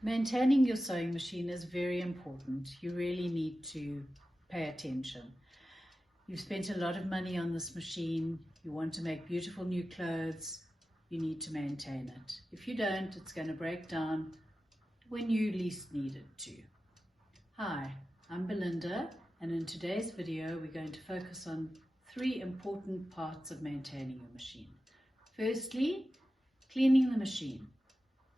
Maintaining your sewing machine is very important. You really need to pay attention. You've spent a lot of money on this machine. You want to make beautiful new clothes. You need to maintain it. If you don't, it's going to break down when you least need it to. Hi, I'm Belinda, and in today's video we're going to focus on 3 important parts of maintaining your machine. Firstly, cleaning the machine.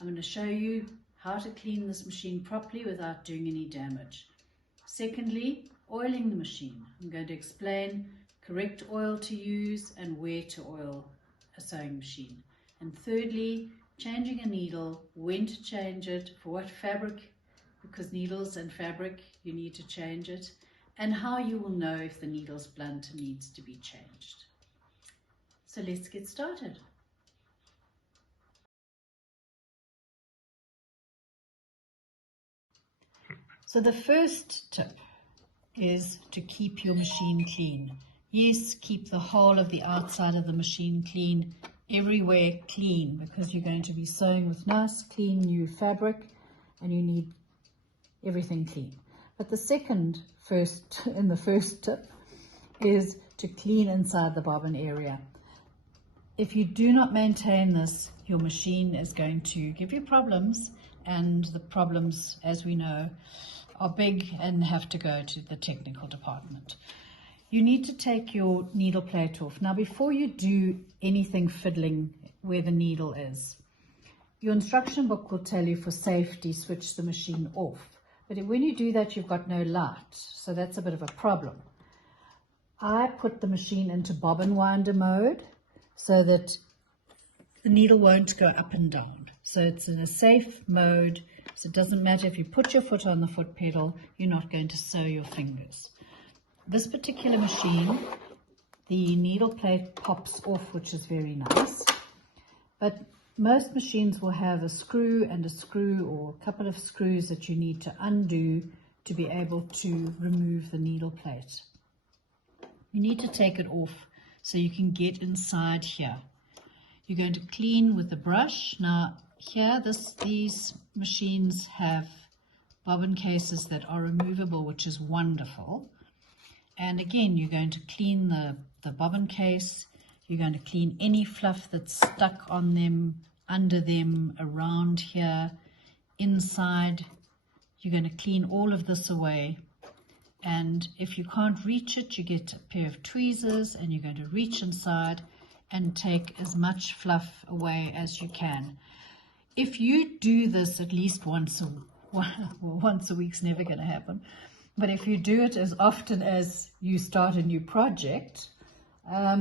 I'm going to show you how to clean this machine properly without doing any damage. Secondly, oiling the machine. I'm going to explain correct oil to use and where to oil a sewing machine. And thirdly, changing a needle, when to change it, for what fabric, because needles and fabric, you need to change it, and how you will know if the needle's blunt and needs to be changed. So let's get started. So the first tip is to keep your machine clean. Yes, keep the whole of the outside of the machine clean, everywhere clean, because you're going to be sewing with nice, clean, new fabric, and you need everything clean. But the first tip is to clean inside the bobbin area. If you do not maintain this, your machine is going to give you problems, and the problems, as we know, are big and have to go to the technical department. You need to take your needle plate off. Now, before you do anything fiddling where the needle is, your instruction book will tell you for safety, switch the machine off. But when you do that, you've got no light, so that's a bit of a problem. I put the machine into bobbin winder mode so that the needle won't go up and down. So it's in a safe mode, so it doesn't matter if you put your foot on the foot pedal, you're not going to sew your fingers. This particular machine, the needle plate pops off, which is very nice, but most machines will have a screw and a screw or a couple of screws that you need to undo to be able to remove the needle plate. You need to take it off so you can get inside here. You're going to clean with the brush. Now here, these machines have bobbin cases that are removable, which is wonderful. And again, you're going to clean the bobbin case. You're going to clean any fluff that's stuck on them, under them, around here, inside. You're going to clean all of this away. And if you can't reach it, you get a pair of tweezers and you're going to reach inside and take as much fluff away as you can. If you do this at least once a week's never going to happen, but if you do it as often as you start a new project,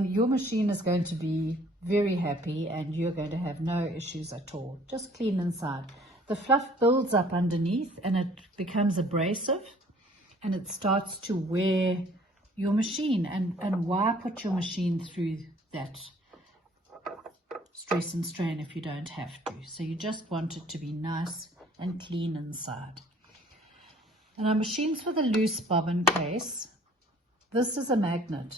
your machine is going to be very happy and you're going to have no issues at all. Just clean inside. The fluff builds up underneath and it becomes abrasive and it starts to wear your machine. And why put your machine through that stress and strain if you don't have to? So you just want it to be nice and clean inside. And our machines for the loose bobbin case, this is a magnet.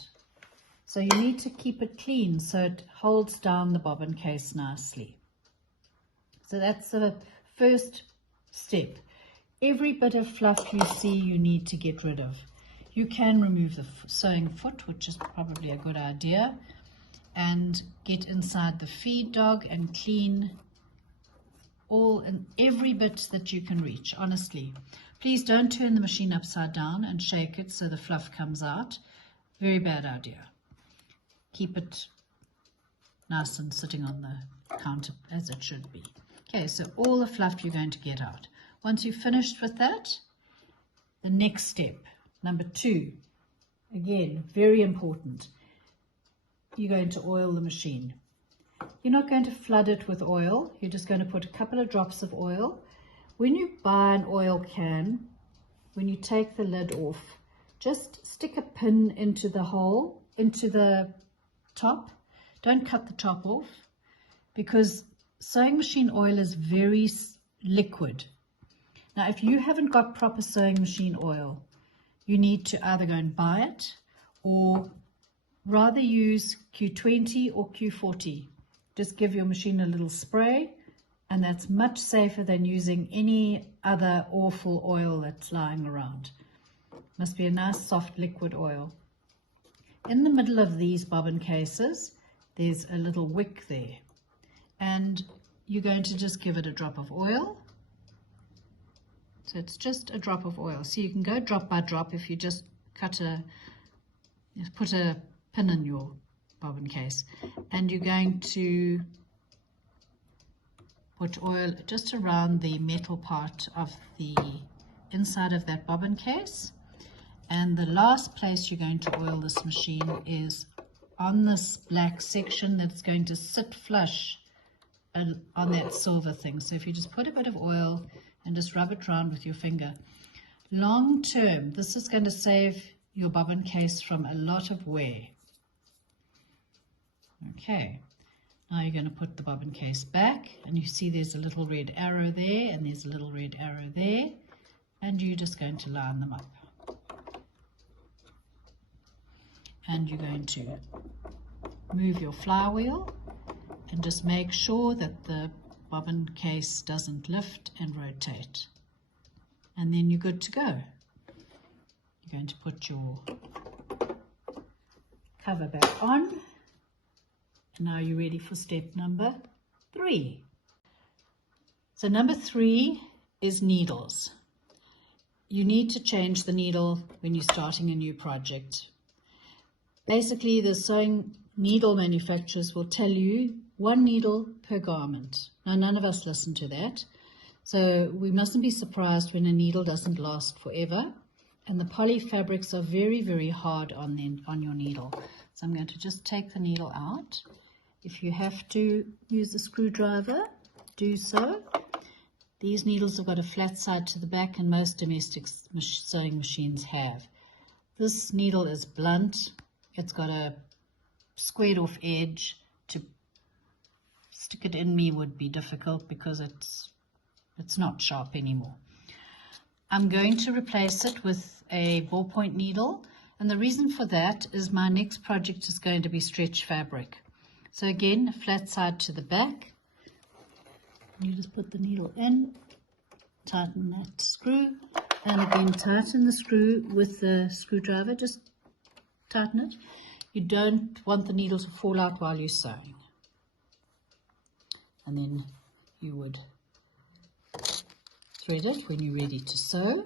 So you need to keep it clean so it holds down the bobbin case nicely. So that's the first step. Every bit of fluff you see you need to get rid of. You can remove the sewing foot, which is probably a good idea, and get inside the feed dog and clean all and every bit that you can reach, honestly. Please don't turn the machine upside down and shake it so the fluff comes out. Very bad idea. Keep it nice and sitting on the counter as it should be. Okay, so all the fluff you're going to get out. Once you've finished with that, the next step, number 2, again, very important. You're going to oil the machine. You're not going to flood it with oil. You're just going to put a couple of drops of oil. When you buy an oil can, when you take the lid off, just stick a pin into the hole, into the top. Don't cut the top off because sewing machine oil is very liquid. Now, if you haven't got proper sewing machine oil, you need to either go and buy it or rather use Q20 or Q40. Just give your machine a little spray and and that's much safer than using any other awful oil that's lying around. Must be a nice soft liquid oil. In the middle of these bobbin cases, there's a little wick there, and you're going to just give it a drop of oil. So it's just a drop of oil. So you can go drop by drop if you just put a pin in your bobbin case, and you're going to put oil just around the metal part of the inside of that bobbin case. And the last place you're going to oil this machine is on this black section that's going to sit flush on that silver thing. So if you just put a bit of oil and just rub it around with your finger, long term, this is going to save your bobbin case from a lot of wear. Okay, now you're going to put the bobbin case back, and you see there's a little red arrow there, and there's a little red arrow there, and you're just going to line them up. And you're going to move your flywheel and just make sure that the bobbin case doesn't lift and rotate. And then you're good to go. You're going to put your cover back on. And now you're ready for step number 3. So number 3 is needles. You need to change the needle when you're starting a new project. Basically, the sewing needle manufacturers will tell you 1 needle per garment. Now, none of us listen to that. So we mustn't be surprised when a needle doesn't last forever. And the poly fabrics are very, very hard on your needle. So I'm going to just take the needle out. If you have to use a screwdriver, do so. These needles have got a flat side to the back, and most domestic sewing machines have. This needle is blunt. It's got a squared off edge. To stick it in me would be difficult because it's not sharp anymore. I'm going to replace it with a ballpoint needle, and the reason for that is my next project is going to be stretch fabric. So again, a flat side to the back. You just put the needle in, tighten that screw, and again tighten the screw with the screwdriver, just tighten it. You don't want the needle to fall out while you're sewing. And then you would thread it when you're ready to sew.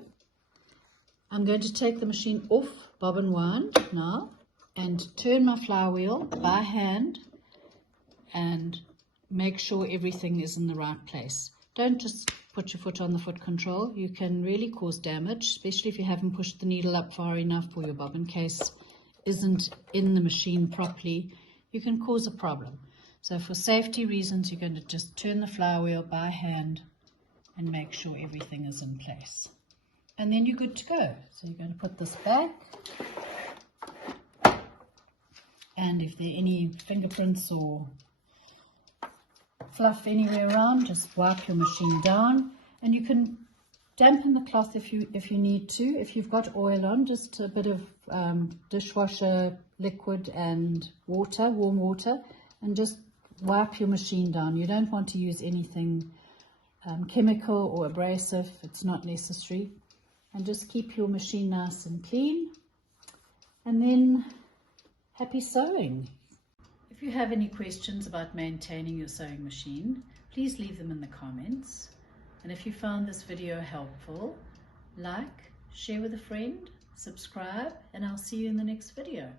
I'm going to take the machine off bobbin wind now and turn my flywheel by hand and make sure everything is in the right place. Don't just put your foot on the foot control. You can really cause damage, especially if you haven't pushed the needle up far enough or your bobbin case isn't in the machine properly. You can cause a problem. So for safety reasons, you're going to just turn the flywheel by hand and make sure everything is in place. And then you're good to go. So you're going to put this back. And if there are any fingerprints or fluff anywhere around, just wipe your machine down. And you can dampen the cloth if you need to. If you've got oil on, just a bit of dishwasher liquid and water, warm water, and just wipe your machine down. You don't want to use anything chemical or abrasive. It's not necessary. And just keep your machine nice and clean. And then happy sewing. If you have any questions about maintaining your sewing machine, please leave them in the comments. And if you found this video helpful, like, share with a friend, subscribe, and I'll see you in the next video.